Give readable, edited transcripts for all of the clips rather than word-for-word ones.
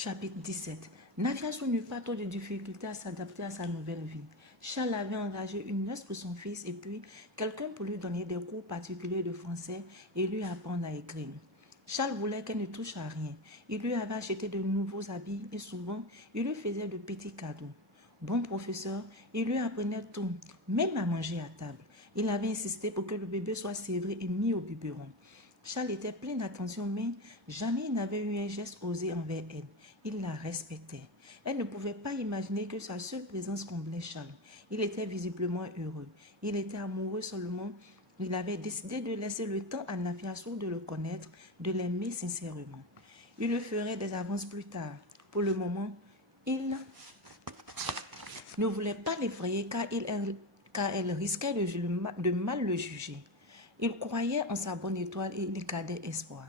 Chapitre 17. Nafiassou n'eut pas trop de difficultés à s'adapter à sa nouvelle vie. Charles avait engagé une nurse pour son fils et puis quelqu'un pour lui donner des cours particuliers de français et lui apprendre à écrire. Charles voulait qu'elle ne touche à rien. Il lui avait acheté de nouveaux habits et souvent, il lui faisait de petits cadeaux. Bon professeur, il lui apprenait tout, même à manger à table. Il avait insisté pour que le bébé soit sévré et mis au biberon. Charles était plein d'attention, mais jamais il n'avait eu un geste osé envers elle. Il la respectait. Elle ne pouvait pas imaginer que sa seule présence comblait Charles. Il était visiblement heureux. Il était amoureux seulement. Il avait décidé de laisser le temps à Nafiassou de le connaître, de l'aimer sincèrement. Il le ferait des avances plus tard. Pour le moment, il ne voulait pas l'effrayer car elle risquait de mal le juger. Il croyait en sa bonne étoile et il gardait espoir.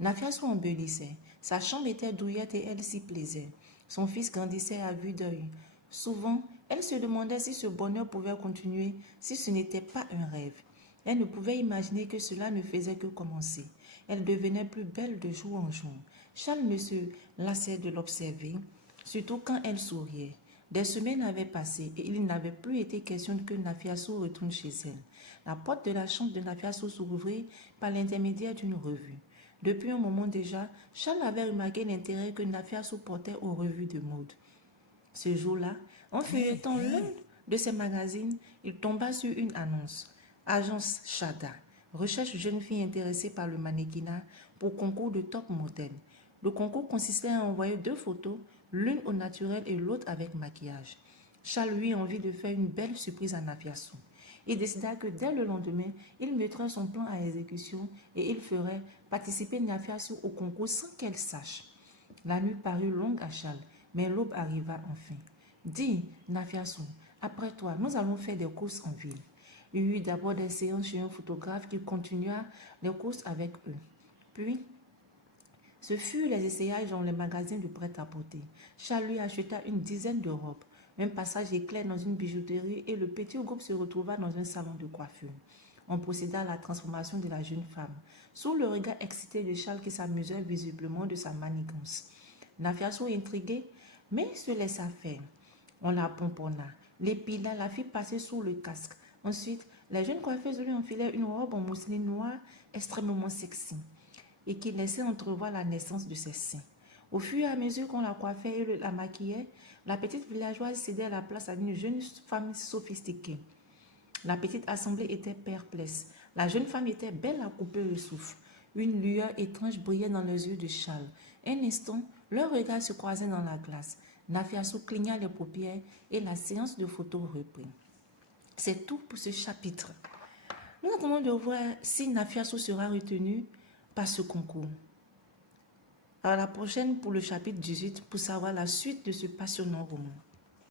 Nafiassou embellissait. Sa chambre était douillette et elle s'y plaisait. Son fils grandissait à vue d'œil. Souvent, elle se demandait si ce bonheur pouvait continuer, si ce n'était pas un rêve. Elle ne pouvait imaginer que cela ne faisait que commencer. Elle devenait plus belle de jour en jour. Charles ne se lassait de l'observer, surtout quand elle souriait. Des semaines avaient passé et il n'avait plus été question que Nafiassou retourne chez elle. La porte de la chambre de Nafiassou s'ouvrit par l'intermédiaire d'une revue. Depuis un moment déjà, Charles avait remarqué l'intérêt que Nafiassou portait aux revues de mode. Ce jour-là, en feuilletant l'un de ces magazines, il tomba sur une annonce. Agence Chada recherche jeune fille intéressée par le mannequinat pour concours de top modèle. Le concours consistait à envoyer 2 photos, l'une au naturel et l'autre avec maquillage. Charles eut envie de faire une belle surprise à Nafiassou. Il décida que dès le lendemain, il mettrait son plan à exécution et il ferait participer Nafiassou au concours sans qu'elle sache. La nuit parut longue à Charles, mais l'aube arriva enfin. Dis, Nafiassou, après toi, nous allons faire des courses en ville. Il y eut d'abord des séances chez un photographe qui continua les courses avec eux. Puis, ce furent les essayages dans les magasins de prêt-à-porter. Charles lui acheta une dizaine de robes, un passage éclair dans une bijouterie et le petit groupe se retrouva dans un salon de coiffure. On procéda à la transformation de la jeune femme, sous le regard excité de Charles qui s'amusait visiblement de sa manigance. Nafiassou intrigué, mais se laissa faire. On la pomponna, l'épila, la fit passer sous le casque. Ensuite, les jeunes coiffeuses lui enfilèrent une robe en mousseline noire extrêmement sexy et qui laissait entrevoir la naissance de ses seins. Au fur et à mesure qu'on la coiffait et la maquillait, la petite villageoise cédait la place à une jeune femme sophistiquée. La petite assemblée était perplexe. La jeune femme était belle à couper le souffle. Une lueur étrange brillait dans les yeux de Charles. Un instant, leurs regards se croisaient dans la glace. Nafiassou cligna les paupières et la séance de photos reprit. C'est tout pour ce chapitre. Nous attendons de voir si Nafiassou sera retenu par ce concours. À la prochaine pour le chapitre 18 pour savoir la suite de ce passionnant roman.